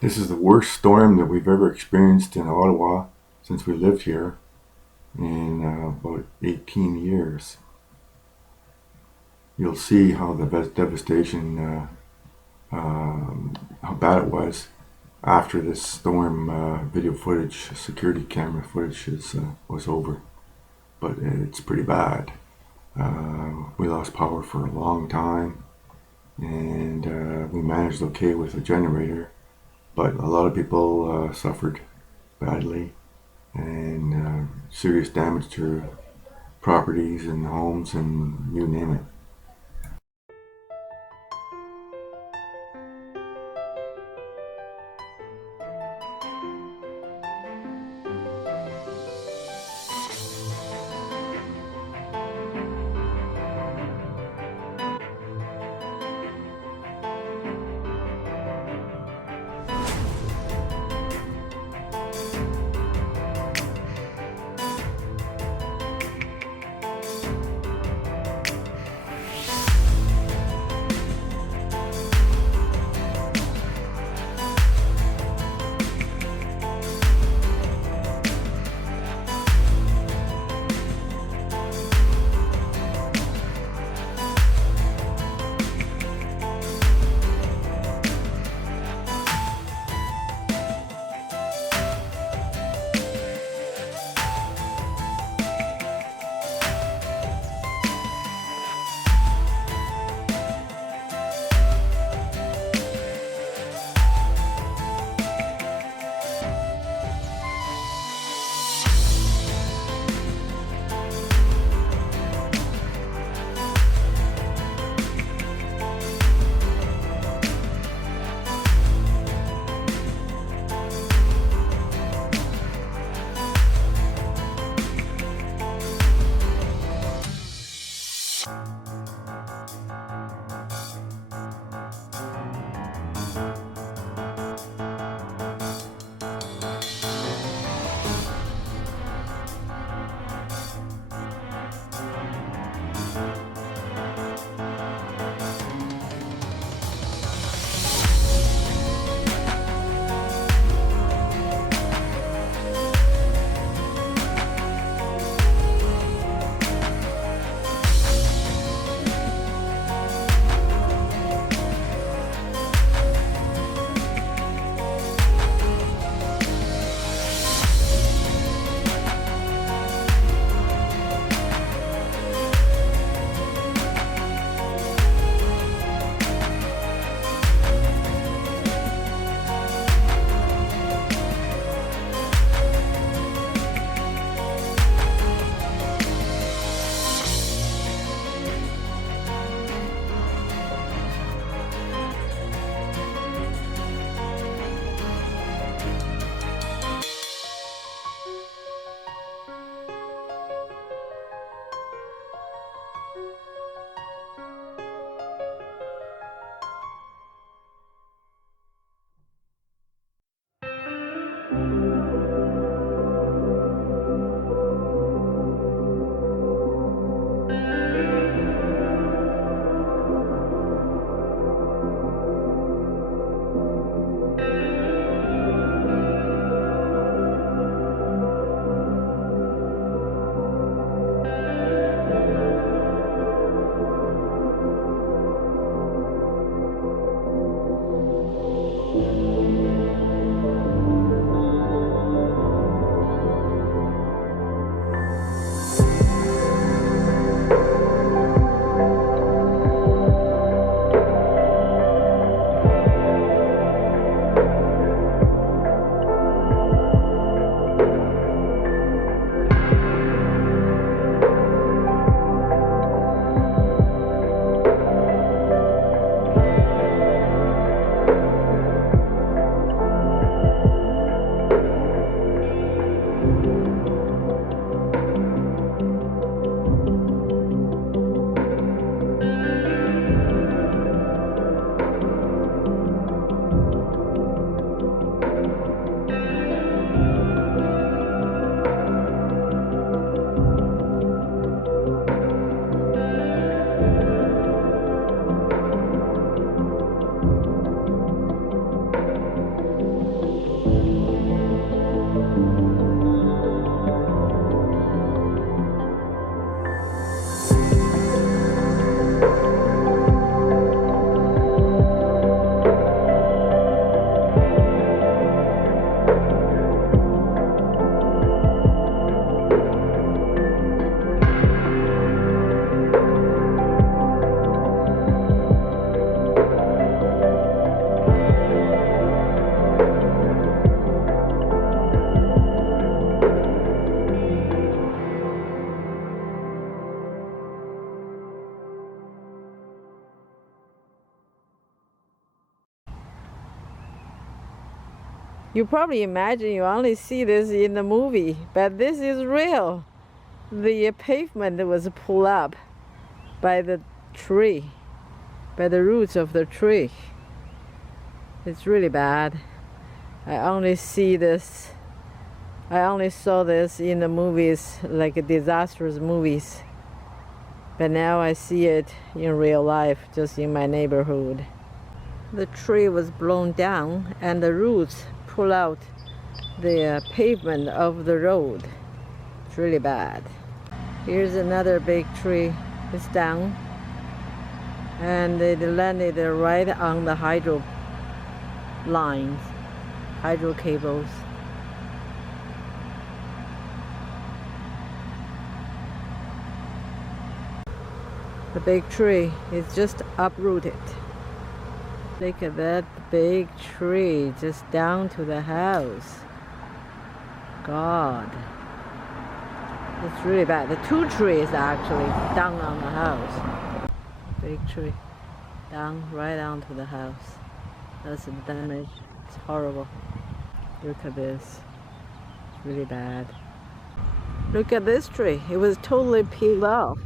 This is the worst storm that we've ever experienced in Ottawa since we lived here in about 18 years. You'll see how the devastation, how bad it was after this storm. Video footage, security camera footage was over, but it's pretty bad. We lost power for a long time, and we managed okay with a generator, but a lot of people suffered badly, and serious damage to properties and homes and you name it. You probably imagine you only see this in the movie, but this is real. The pavement was pulled up by the tree, by the roots of the tree. It's really bad. I only saw this in the movies, like disastrous movies. But now I see it in real life, just in my neighborhood. The tree was blown down and the roots pull out the pavement of the road. It's really bad. Here's another big tree. It's down. And it landed right on the hydro lines, hydro cables. The big tree is just uprooted. Look at that big tree just down to the house. God. It's really bad. The two trees actually down on the house. Big tree down right onto the house. That's the damage. It's horrible. Look at this. It's really bad. Look at this tree. It was totally peeled off.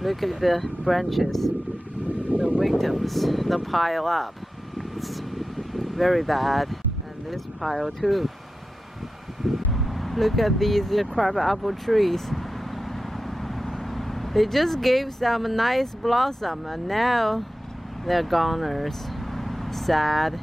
Look at the branches. The victims, the pile up. It's very bad. And this pile too. Look at these crab apple trees. They just gave some nice blossom and now they're goners. Sad.